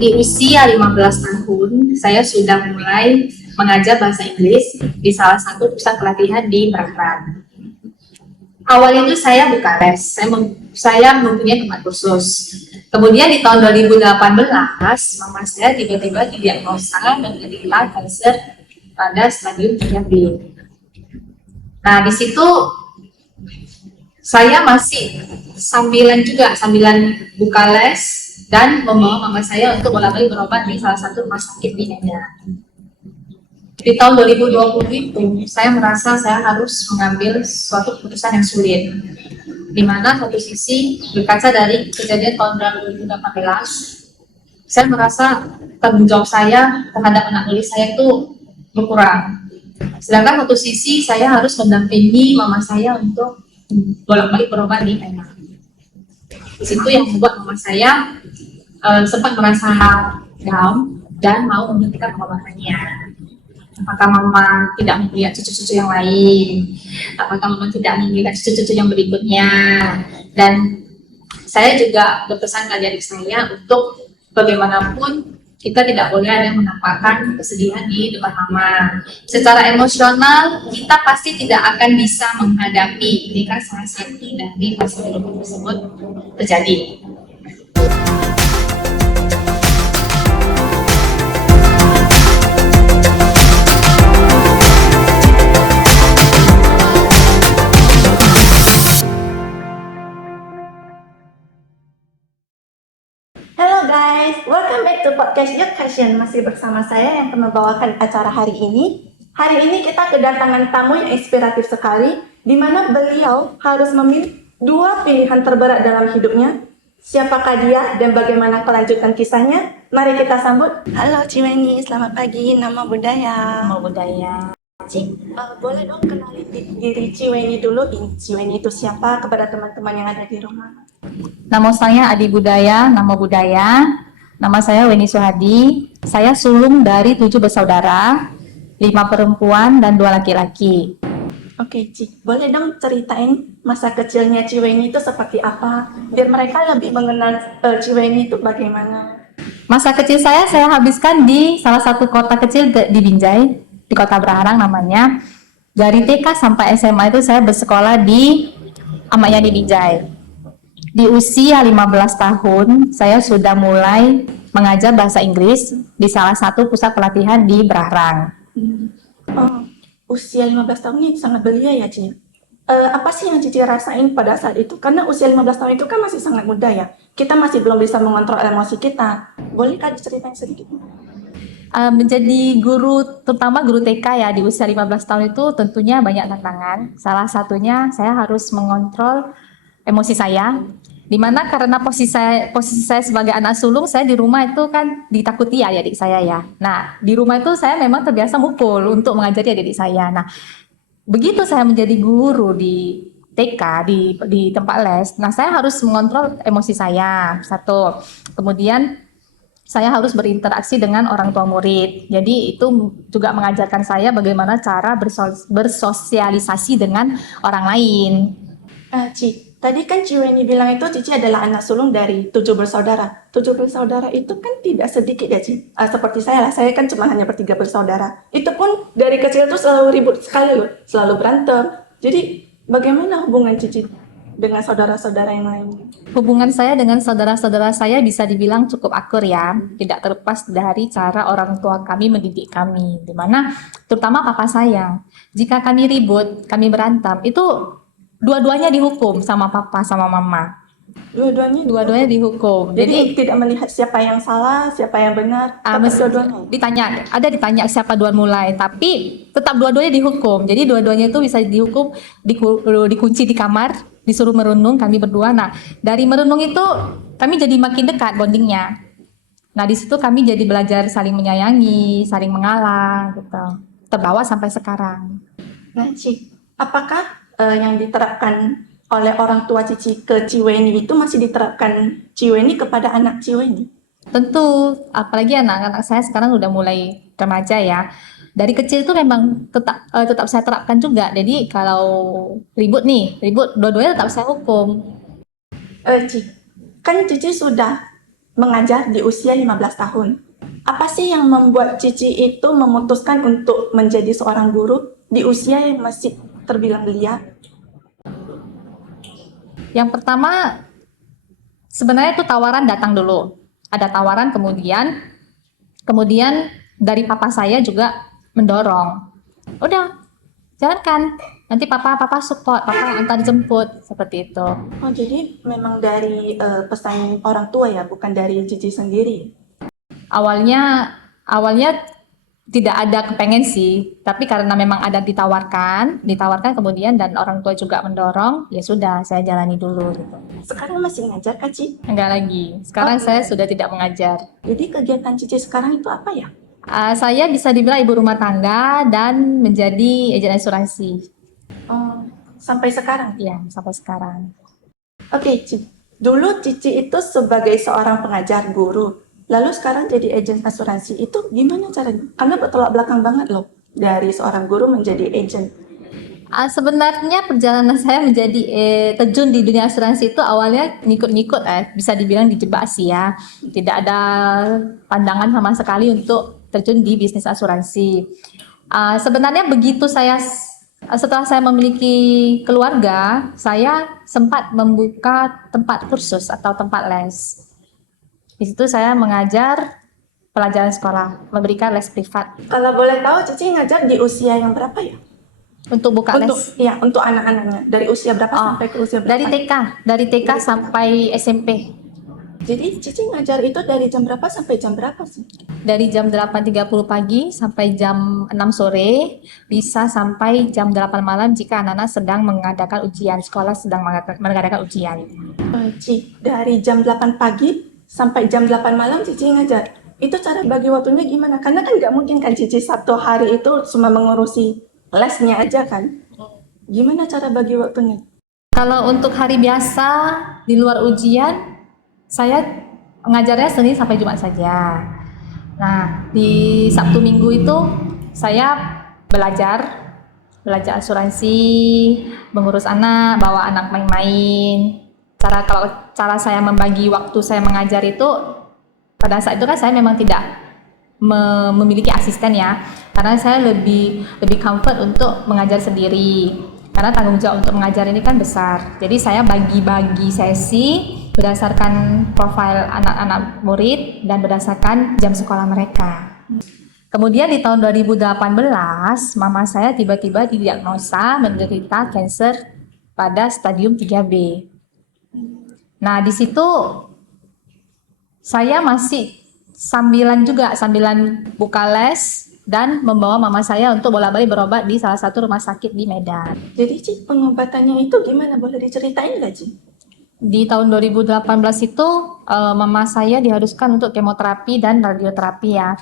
Di usia 15 tahun, saya sudah mulai mengajar bahasa Inggris di salah satu pusat pelatihan di Merak. Awal itu saya buka les, saya mempunyai tempat kursus. Kemudian di tahun 2018, mama saya tiba-tiba didiagnosa menderita kanker pada stadium 3B. Nah, di situ saya masih sambilan buka les dan membawa mama saya untuk bolak-balik berobat di salah satu rumah sakit di Medan. Di tahun 2020 itu, saya merasa saya harus mengambil suatu keputusan yang sulit. Di mana satu sisi, berkaca dari kejadian tahun 2018, saya merasa tanggung jawab saya terhadap anak tulis saya itu berkurang. Sedangkan satu sisi, saya harus mendampingi mama saya untuk bolak-balik berobat di Medan. Di situ yang membuat mama saya sempat merasa down dan mau menghentikan pengobatannya. Apakah mama tidak melihat cucu-cucu yang lain? Apakah mama tidak melihat cucu-cucu yang berikutnya? Dan saya juga berpesan kepada adik saya untuk bagaimanapun kita tidak boleh ada yang menampakkan kesedihan di depan mama. Secara emosional, kita pasti tidak akan bisa menghadapi ketika salah satu dari fase tersebut terjadi. Hello guys, welcome back to podcast Your Passion. Masih bersama saya yang akan membawakan acara hari ini. Hari ini kita kedatangan tamu yang inspiratif sekali, di mana beliau harus memilih dua pilihan terberat dalam hidupnya. Siapakah dia dan bagaimana kelanjutan kisahnya? Mari kita sambut. Halo Ciweni, selamat pagi. Nama budaya. Nama budaya. Boleh dong kenalin diri Ciweni dulu. Ciweni itu siapa kepada teman-teman yang ada di rumah? Nama saya Adi Budaya, nama budaya. Nama saya Weni Suhadi. Saya sulung dari 7 bersaudara, 5 perempuan dan 2 laki-laki. Oke, Ci. Boleh dong ceritain masa kecilnya Ciweni itu seperti apa? Biar mereka lebih mengenal Ciweni itu bagaimana. Masa kecil saya habiskan di salah satu kota kecil di Binjai, di Kota Braharang namanya. Dari TK sampai SMA itu saya bersekolah di Ahmad Yani Binjai. Di usia 15 tahun, saya sudah mulai mengajar bahasa Inggris di salah satu pusat pelatihan di Braharang. Oh, usia 15 tahun ini sangat belia ya, Ci. Apa sih yang Cici rasain pada saat itu? Karena usia 15 tahun itu kan masih sangat muda ya. Kita masih belum bisa mengontrol emosi kita. Boleh kah diceritain sedikit? Menjadi guru, terutama guru TK ya, di usia 15 tahun itu tentunya banyak tantangan. Salah satunya saya harus mengontrol emosi saya, dimana karena posisi saya sebagai anak sulung, saya di rumah itu kan ditakuti ya adik saya ya. Nah, di rumah itu saya memang terbiasa mukul untuk mengajari adik saya. Nah, begitu saya menjadi guru di TK, di tempat les, nah saya harus mengontrol emosi saya, satu. Kemudian saya harus berinteraksi dengan orang tua murid. Jadi itu juga mengajarkan saya bagaimana cara bersosialisasi dengan orang lain. Ci, tadi kan Ciweni bilang itu Cici adalah anak sulung dari 7 bersaudara. 7 bersaudara itu kan tidak sedikit ya, Ci. Seperti saya lah, saya kan cuma hanya bertiga bersaudara. Itu pun dari kecil tuh selalu ribut sekali loh, selalu berantem. Jadi bagaimana hubungan Cici dengan saudara-saudara yang lain? Hubungan saya dengan saudara-saudara saya bisa dibilang cukup akur ya, tidak terlepas dari cara orang tua kami mendidik kami, dimana terutama papa saya. Jika kami ribut, kami berantem, itu dua-duanya dihukum sama papa sama mama. Dua-duanya dihukum. Jadi tidak melihat siapa yang salah, siapa yang benar, dua-duanya. Ditanya siapa duluan mulai, tapi tetap dua-duanya dihukum. Jadi dua-duanya itu bisa dihukum, dikunci di kamar, disuruh merenung kami berdua. Nah, dari merenung itu kami jadi makin dekat bondingnya. Nah, di situ kami jadi belajar saling menyayangi, saling mengalah gitu. Terbawa sampai sekarang. Nah, Ci, apakah yang diterapkan oleh orang tua Cici ke Ciweni itu masih diterapkan Ciweni kepada anak Ciweni? Tentu, apalagi anak-anak saya sekarang udah mulai remaja ya. Dari kecil itu memang tetap saya terapkan juga. Jadi kalau ribut, dua-duanya tetap saya hukum. Ci, kan Cici sudah mengajar di usia 15 tahun. Apa sih yang membuat Cici itu memutuskan untuk menjadi seorang guru di usia yang masih terbilang belia? Yang pertama, sebenarnya itu tawaran datang dulu. Ada tawaran kemudian dari papa saya juga mendorong. Udah, jalankan. Nanti papa support, papa antar jemput seperti itu. Oh, jadi memang dari pesan orang tua ya, bukan dari Cici sendiri. Awalnya tidak ada kepengen sih, tapi karena memang ada ditawarkan kemudian dan orang tua juga mendorong, ya sudah saya jalani dulu gitu. Sekarang masih ngajar Kak Ci? Enggak lagi. Sekarang Oh, saya enggak. sudah tidak mengajar. Jadi kegiatan Cici sekarang itu apa ya? Saya bisa dibilang ibu rumah tangga dan menjadi agen asuransi. Oh, sampai sekarang. Ya, sampai sekarang. Oke, dulu Cici itu sebagai seorang pengajar guru, lalu sekarang jadi agen asuransi. Itu gimana caranya? Karena bertolak belakang banget loh dari seorang guru menjadi agen. Sebenarnya perjalanan saya menjadi terjun di dunia asuransi itu awalnya ngikut-ngikut, bisa dibilang dijebak sih ya. Tidak ada pandangan sama sekali untuk terjun di bisnis asuransi. Sebenarnya begitu setelah saya memiliki keluarga, saya sempat membuka tempat kursus atau tempat les. Di situ saya mengajar pelajaran sekolah, memberikan les privat. Kalau boleh tahu, Cici ngajar di usia yang berapa ya? Untuk buka les Untuk anak-anaknya dari usia berapa sampai ke usia berapa? dari TK sampai SMP. Jadi Cici ngajar itu dari jam berapa sampai jam berapa sih? Dari jam 8.30 pagi sampai jam 6 sore, bisa sampai jam 8 malam jika anak-anak sedang mengadakan ujian, sekolah sedang mengadakan ujian. Ci, dari jam 8 pagi sampai jam 8 malam Cici ngajar. Itu cara bagi waktunya gimana? Karena kan nggak mungkin kan Cici satu hari itu cuma mengurusi lesnya aja kan? Gimana cara bagi waktunya? Kalau untuk hari biasa di luar ujian, saya mengajarnya Senin sampai Jumat saja. Nah, di Sabtu Minggu itu saya belajar asuransi, mengurus anak, bawa anak main-main. Kalau cara saya membagi waktu saya mengajar itu, pada saat itu kan saya memang tidak memiliki asisten ya, karena saya lebih comfort untuk mengajar sendiri. Karena tanggung jawab untuk mengajar ini kan besar. Jadi saya bagi-bagi sesi berdasarkan profil anak-anak murid dan berdasarkan jam sekolah mereka. Kemudian di tahun 2018, mama saya tiba-tiba didiagnosa menderita kanker pada stadium 3B. Nah, di situ saya masih sambilan buka les dan membawa mama saya untuk bolak-balik berobat di salah satu rumah sakit di Medan. Jadi Ci, pengobatannya itu gimana? Boleh diceritain nggak Ci? Di tahun 2018 itu mama saya diharuskan untuk kemoterapi dan radioterapi ya.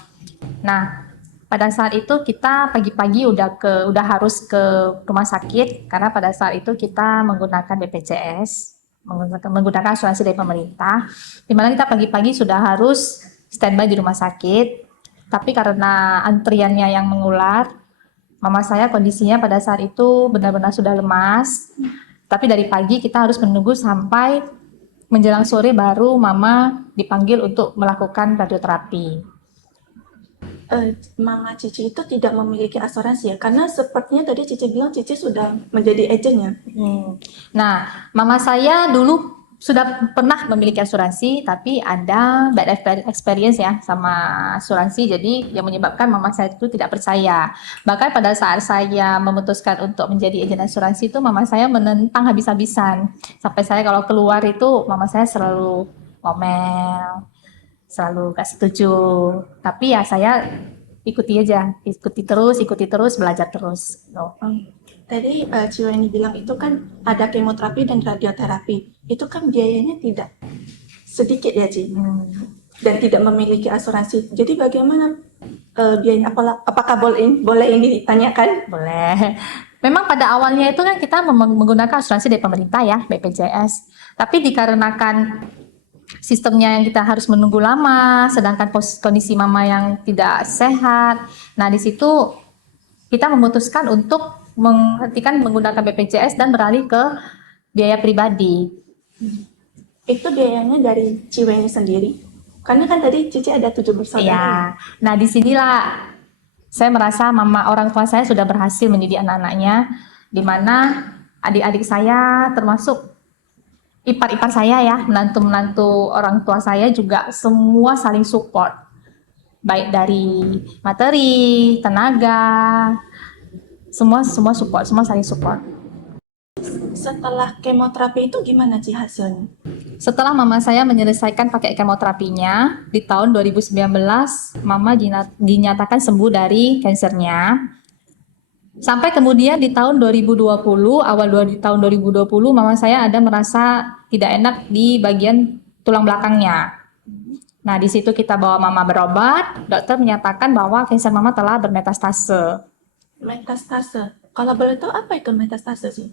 Nah, pada saat itu kita pagi-pagi udah harus ke rumah sakit karena pada saat itu kita menggunakan BPJS, menggunakan asuransi dari pemerintah, di mana kita pagi-pagi sudah harus standby di rumah sakit. Tapi karena antriannya yang mengular, mama saya kondisinya pada saat itu benar-benar sudah lemas. Tapi dari pagi kita harus menunggu sampai menjelang sore baru mama dipanggil untuk melakukan radioterapi. Mama Cici itu tidak memiliki asuransi ya? Karena sepertinya tadi Cici bilang Cici sudah menjadi agennya. Nah, mama saya dulu sudah pernah memiliki asuransi, tapi ada bad experience ya sama asuransi, jadi yang menyebabkan mama saya itu tidak percaya. Bahkan pada saat saya memutuskan untuk menjadi agen asuransi itu, mama saya menentang habis-habisan. Sampai saya kalau keluar itu, mama saya selalu ngomel, selalu gak setuju. Tapi ya saya ikuti terus, belajar terus. No. Tadi Ciweni bilang itu kan ada kemoterapi dan radioterapi. Itu kan biayanya tidak sedikit ya Ci? Dan tidak memiliki asuransi. Jadi bagaimana biayanya? Apakah boleh ini ditanyakan? Boleh. Memang pada awalnya itu kan kita menggunakan asuransi dari pemerintah ya, BPJS. Tapi dikarenakan sistemnya yang kita harus menunggu lama, sedangkan kondisi mama yang tidak sehat. Nah, di situ kita memutuskan untuk menghentikan menggunakan BPJS dan beralih ke biaya pribadi. Itu biayanya dari Ciweni sendiri? Karena kan tadi Cici ada 7 bersaudara. Iya. Nah, disinilah saya merasa orang tua saya sudah berhasil mendidik anak-anaknya, di mana adik-adik saya termasuk ipar-ipar saya ya, menantu-menantu orang tua saya juga semua saling support. Baik dari materi, tenaga, semua support, semua saling support. Setelah kemoterapi itu gimana Ci hasilnya? Setelah mama saya menyelesaikan pakai kemoterapinya, di tahun 2019 mama dinyatakan sembuh dari kansernya. Sampai kemudian di tahun 2020, tahun 2020 mama saya ada merasa tidak enak di bagian tulang belakangnya. Nah, di situ kita bawa mama berobat, dokter menyatakan bahwa kanser mama telah bermetastase. Metastase. Kalau boleh tahu apa itu metastase sih?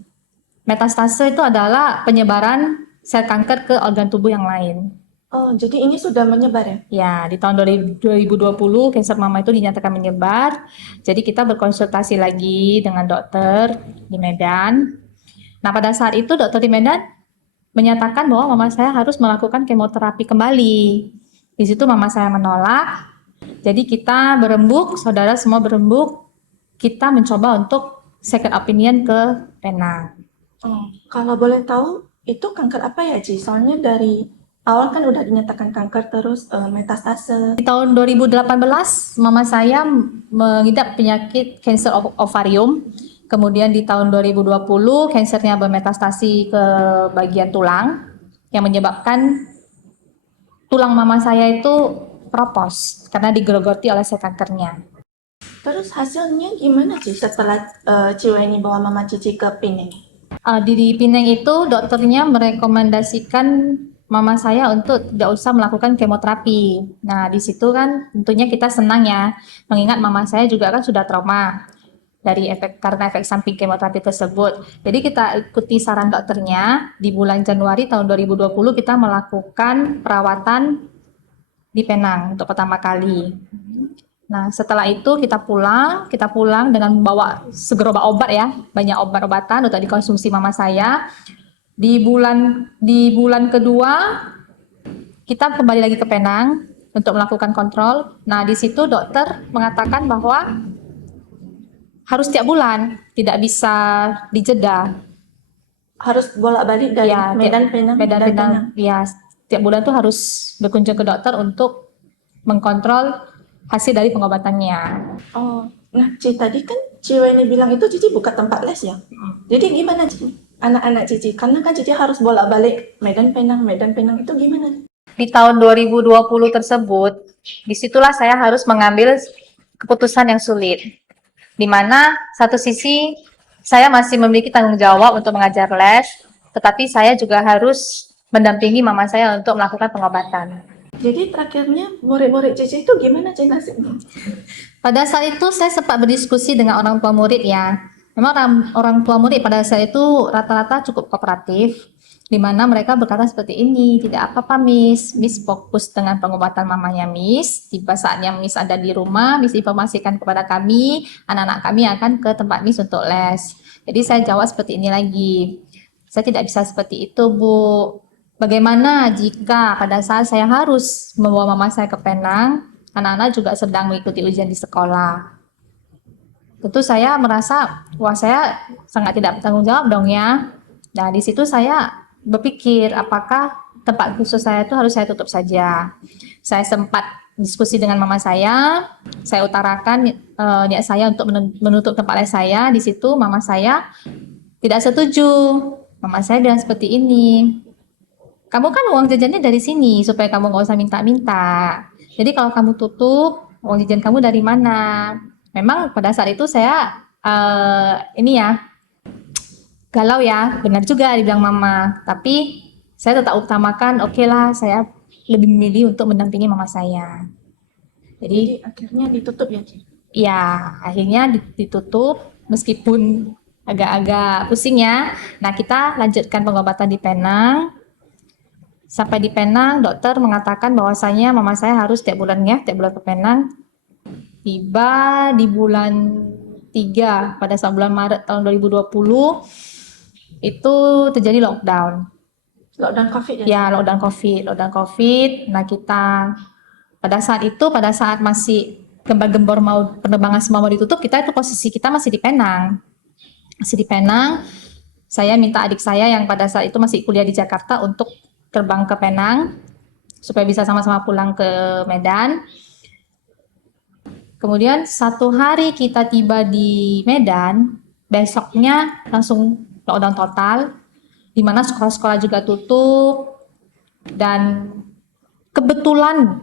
Metastase itu adalah penyebaran sel kanker ke organ tubuh yang lain. Oh, jadi ini sudah menyebar ya? Ya, di tahun 2020 kanker mama itu dinyatakan menyebar. Jadi kita berkonsultasi lagi dengan dokter di Medan. Nah, pada saat itu dokter di Medan menyatakan bahwa mama saya harus melakukan kemoterapi kembali. Di situ mama saya menolak. Jadi kita berembuk, saudara semua berembuk. Kita mencoba untuk second opinion ke Penang. Oh, kalau boleh tahu itu kanker apa ya Ci? Soalnya dari awal kan udah dinyatakan kanker terus metastase. Di tahun 2018, mama saya mengidap penyakit kanker ovarium. Kemudian di tahun 2020, kansernya bermetastasi ke bagian tulang yang menyebabkan tulang mama saya itu keropos karena digerogoti oleh sel kankernya. Terus hasilnya gimana Ci setelah Ciwa ini bawa Mama Cici ke Pineng? Di Pineng itu dokternya merekomendasikan mama saya untuk tidak usah melakukan kemoterapi. Nah, di situ kan tentunya kita senang ya, mengingat mama saya juga kan sudah trauma karena efek samping kemoterapi tersebut. Jadi kita ikuti saran dokternya, di bulan Januari tahun 2020 kita melakukan perawatan di Penang untuk pertama kali. Nah, setelah itu kita pulang dengan membawa segerobak obat ya, banyak obat-obatan untuk dikonsumsi mama saya. Di bulan kedua kita kembali lagi ke Penang untuk melakukan kontrol. Nah, di situ dokter mengatakan bahwa harus tiap bulan, tidak bisa dijeda. Harus bolak-balik dari Ya, Medan Penang, Medan Medan Penang. Penang. Ya, tiap bulan tuh harus berkunjung ke dokter untuk mengkontrol hasil dari pengobatannya. Oh, nah Ci tadi kan Ciwa ini bilang itu Cici buka tempat les ya. Jadi gimana Ci? Anak-anak Cici, karena kan Cici harus bolak-balik Medan Penang itu gimana? Di tahun 2020 tersebut, disitulah saya harus mengambil keputusan yang sulit. Di mana satu sisi saya masih memiliki tanggung jawab untuk mengajar les, tetapi saya juga harus mendampingi mama saya untuk melakukan pengobatan. Jadi terakhirnya murid-murid Cici itu gimana Ci nasibnya? Pada saat itu saya sempat berdiskusi dengan orang tua murid ya. Memang orang tua murid pada saat itu rata-rata cukup kooperatif, di mana mereka berkata seperti ini, tidak apa-apa Miss fokus dengan pengobatan mamanya Miss. Tiba saatnya Miss ada di rumah, Miss informasikan kepada kami, anak-anak kami akan ke tempat Miss untuk les. Jadi saya jawab seperti ini lagi, saya tidak bisa seperti itu Bu. Bagaimana jika pada saat saya harus membawa mama saya ke Penang, anak-anak juga sedang mengikuti ujian di sekolah. Tentu saya merasa, wah saya sangat tidak bertanggung jawab dong ya. Nah di situ saya berpikir apakah tempat khusus saya itu harus saya tutup saja. Saya sempat diskusi dengan mama saya utarakan niat saya untuk menutup tempat les saya. Di situ mama saya tidak setuju. Mama saya bilang seperti ini, kamu kan uang jajannya dari sini supaya kamu nggak usah minta-minta. Jadi kalau kamu tutup, uang jajan kamu dari mana? Memang pada saat itu saya ini ya galau ya, benar juga dibilang mama. Tapi saya tetap utamakan, oke lah, saya lebih memilih untuk mendampingi mama saya. Jadi akhirnya ditutup ya Ci? Ya, akhirnya ditutup meskipun agak-agak pusing ya. Nah, kita lanjutkan pengobatan di Penang. Sampai di Penang, dokter mengatakan bahwasanya mama saya harus tiap bulan ke Penang. Tiba di bulan 3 pada saat bulan Maret tahun 2020 itu terjadi lockdown. Lockdown COVID ya? Ya, lockdown COVID. Nah, kita pada saat masih gembar-gembor mau penerbangan semua mau ditutup, kita itu posisi kita masih di Penang. Masih di Penang. Saya minta adik saya yang pada saat itu masih kuliah di Jakarta untuk terbang ke Penang supaya bisa sama-sama pulang ke Medan. Kemudian satu hari kita tiba di Medan, besoknya langsung lockdown total, di mana sekolah-sekolah juga tutup, dan kebetulan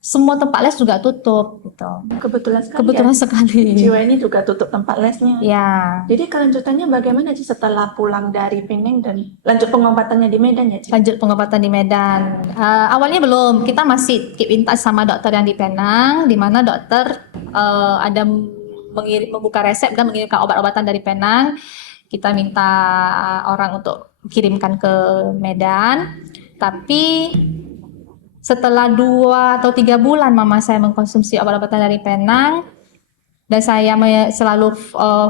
semua tempat les juga tutup gitu. Kebetulan sekali Kebetulan ya. sekali. Jiwa ini juga tutup tempat lesnya. Ya. Jadi kelanjutannya bagaimana Ci setelah pulang dari Penang dan lanjut pengobatannya di Medan ya Ci? Lanjut pengobatan di Medan. Awalnya belum, kita masih keep in touch sama dokter yang di Penang, di mana dokter ada membuka resep dan mengirimkan obat-obatan dari Penang. Kita minta orang untuk kirimkan ke Medan. Tapi setelah 2 atau 3 bulan mama saya mengkonsumsi obat-obatan dari Penang, dan saya selalu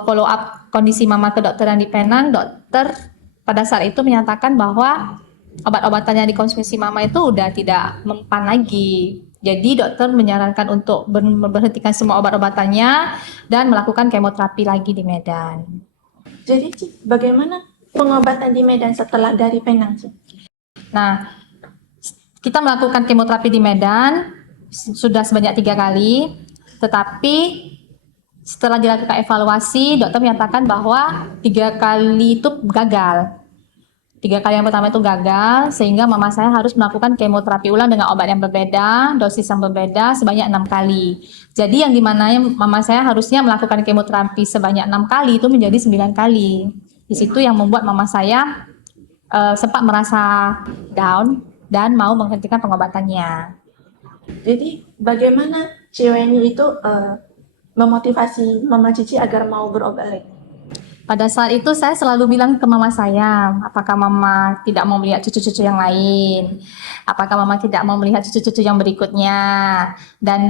follow up kondisi mama ke dokter yang di Penang, dokter pada saat itu menyatakan bahwa obat-obatan yang dikonsumsi mama itu udah tidak mempan lagi. Jadi dokter menyarankan untuk berhentikan semua obat-obatannya dan melakukan kemoterapi lagi di Medan. Jadi Ci, bagaimana pengobatan di Medan setelah dari Penang Ci? Nah, kita melakukan kemoterapi di Medan sudah sebanyak 3 kali, tetapi setelah dilakukan evaluasi, dokter menyatakan bahwa 3 kali itu gagal. 3 kali yang pertama itu gagal, sehingga mama saya harus melakukan kemoterapi ulang dengan obat yang berbeda, dosis yang berbeda sebanyak 6 kali. Jadi yang dimana mama saya harusnya melakukan kemoterapi sebanyak 6 kali itu menjadi 9 kali. Di situ yang membuat mama saya sempat merasa down dan mau menghentikan pengobatannya. Jadi bagaimana Ciweni itu memotivasi Mama Cici agar mau berobat lagi? Pada saat itu saya selalu bilang ke mama saya, apakah mama tidak mau melihat cucu-cucu yang lain? Apakah mama tidak mau melihat cucu-cucu yang berikutnya? Dan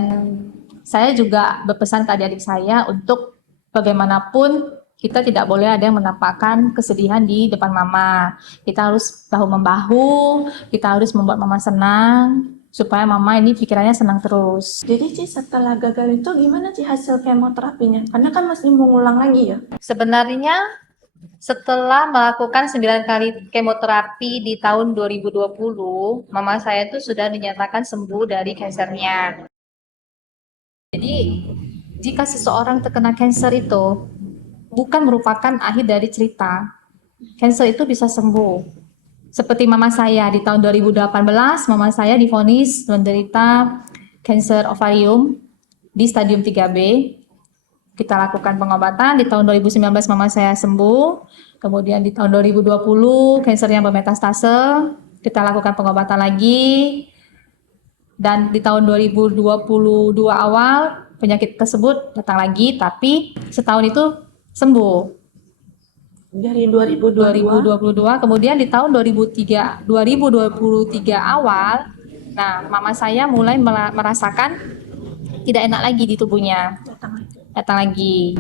saya juga berpesan ke adik-adik saya untuk bagaimanapun kita tidak boleh ada yang menampakkan kesedihan di depan mama. Kita harus bahu-membahu, kita harus membuat mama senang, supaya mama ini pikirannya senang terus. Jadi Ci setelah gagal itu gimana Ci hasil kemoterapinya? Karena kan masih mengulang lagi ya. Sebenarnya setelah melakukan 9 kali kemoterapi di tahun 2020, mama saya itu sudah dinyatakan sembuh dari kansernya. Jadi, jika seseorang terkena kanker itu bukan merupakan akhir dari cerita. Kanker itu bisa sembuh. Seperti mama saya di tahun 2018, mama saya divonis menderita kanker ovarium di stadium 3B. Kita lakukan pengobatan, di tahun 2019 mama saya sembuh. Kemudian di tahun 2020 kanker yang bermetastase, kita lakukan pengobatan lagi. Dan di tahun 2022 awal penyakit tersebut datang lagi, tapi setahun itu sembuh. Dari 2022. Kemudian di tahun 2023 awal, nah mama saya mulai merasakan tidak enak lagi di tubuhnya. Datang lagi.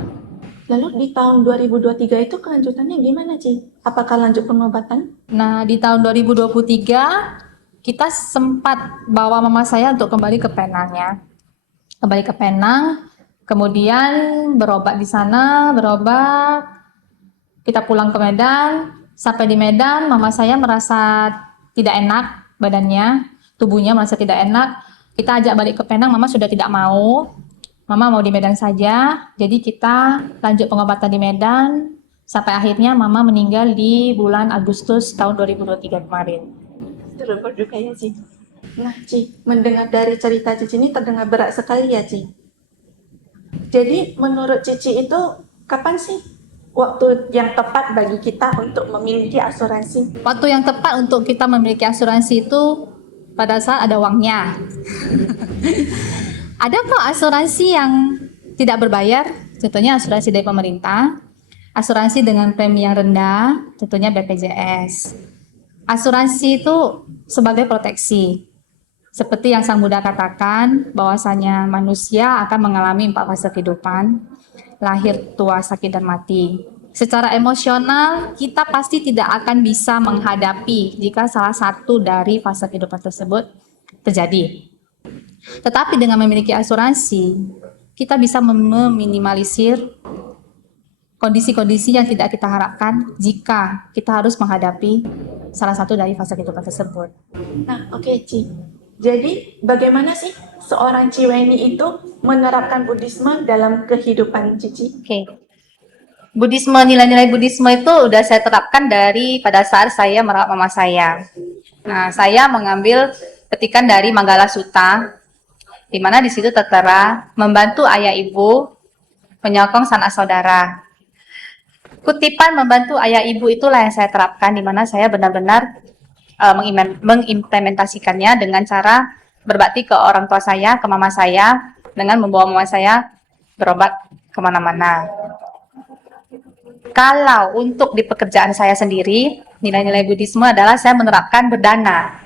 Lalu di tahun 2023 itu kelanjutannya gimana Ci? Apakah lanjut pengobatan? Nah, di tahun 2023 kita sempat bawa mama saya untuk kembali ke Penang ya. Kembali ke Penang, kemudian berobat di sana, kita pulang ke Medan. Sampai di Medan, mama saya merasa tidak enak badannya, tubuhnya merasa tidak enak. Kita ajak balik ke Penang, mama sudah tidak mau. Mama mau di Medan saja, jadi kita lanjut pengobatan di Medan, sampai akhirnya mama meninggal di bulan Agustus tahun 2023 kemarin. Turut berduka ya Ci. Nah Ci, mendengar dari cerita Cici ini terdengar berat sekali ya Ci. Jadi menurut Cici itu kapan sih waktu yang tepat bagi kita untuk memiliki asuransi? Waktu yang tepat untuk kita memiliki asuransi itu pada saat ada uangnya. Ada kok asuransi yang tidak berbayar, contohnya asuransi dari pemerintah, asuransi dengan premi yang rendah, contohnya BPJS. Asuransi itu sebagai proteksi. Seperti yang Sang Buddha katakan, bahwasanya manusia akan mengalami 4 fase kehidupan, lahir, tua, sakit, dan mati. Secara emosional, kita pasti tidak akan bisa menghadapi jika salah satu dari fase kehidupan tersebut terjadi. Tetapi dengan memiliki asuransi, kita bisa meminimalisir kondisi-kondisi yang tidak kita harapkan jika kita harus menghadapi salah satu dari fase kehidupan tersebut. Nah, oke, Ci. Jadi, bagaimana sih seorang Ciweni itu menerapkan Buddhisme dalam kehidupan Cici? Oke. Buddhisme, nilai-nilai Buddhisme itu udah saya terapkan dari pada saat saya merawat mama saya. Nah, saya mengambil petikan dari Manggala Sutta, di mana di situ tertera membantu ayah ibu, menyokong sanak saudara. Kutipan membantu ayah ibu itulah yang saya terapkan, di mana saya benar-benar mengimplementasikannya dengan cara berbakti ke orang tua saya, ke mama saya, dengan membawa mama saya berobat kemana-mana. Kalau untuk di pekerjaan saya sendiri, nilai-nilai Buddhisme adalah saya menerapkan berdana.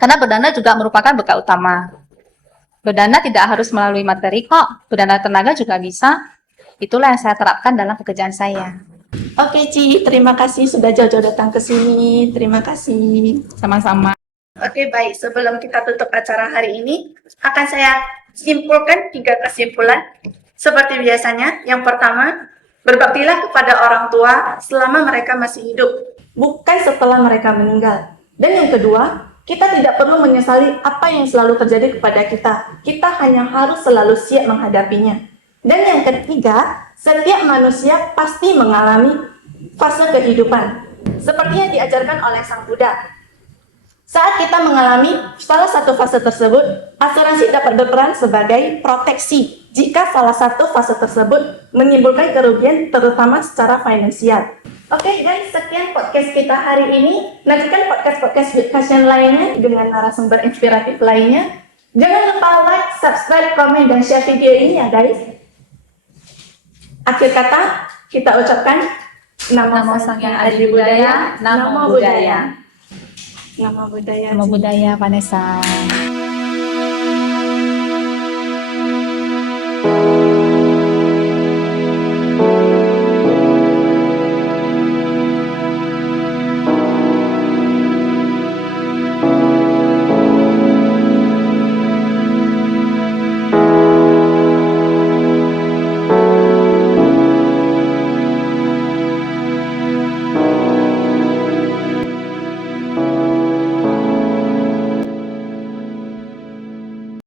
Karena berdana juga merupakan bekal utama. Berdana tidak harus melalui materi kok, berdana tenaga juga bisa. Itulah yang saya terapkan dalam pekerjaan saya. Oke, Ci. Terima kasih sudah jauh-jauh datang ke sini. Terima kasih. Sama-sama. Oke, baik. Sebelum kita tutup acara hari ini, akan saya simpulkan 3 kesimpulan. Seperti biasanya, yang pertama, berbaktilah kepada orang tua selama mereka masih hidup, bukan setelah mereka meninggal. Dan yang kedua, kita tidak perlu menyesali apa yang selalu terjadi kepada kita. Kita hanya harus selalu siap menghadapinya. Dan yang ketiga, setiap manusia pasti mengalami fase kehidupan, seperti yang diajarkan oleh Sang Buddha. Saat kita mengalami salah satu fase tersebut, asuransi dapat berperan sebagai proteksi jika salah satu fase tersebut menimbulkan kerugian, terutama secara finansial. Oke guys, sekian podcast kita hari ini. Nantikan podcast-podcast Weekcation lainnya dengan narasumber inspiratif lainnya. Jangan lupa like, subscribe, komen, dan share video ini ya guys. Akhir kata, kita ucapkan Namo Sang Hyang Adi Budaya, Namo Buddhaya. Namo Buddhaya. Nama budaya Vanessa.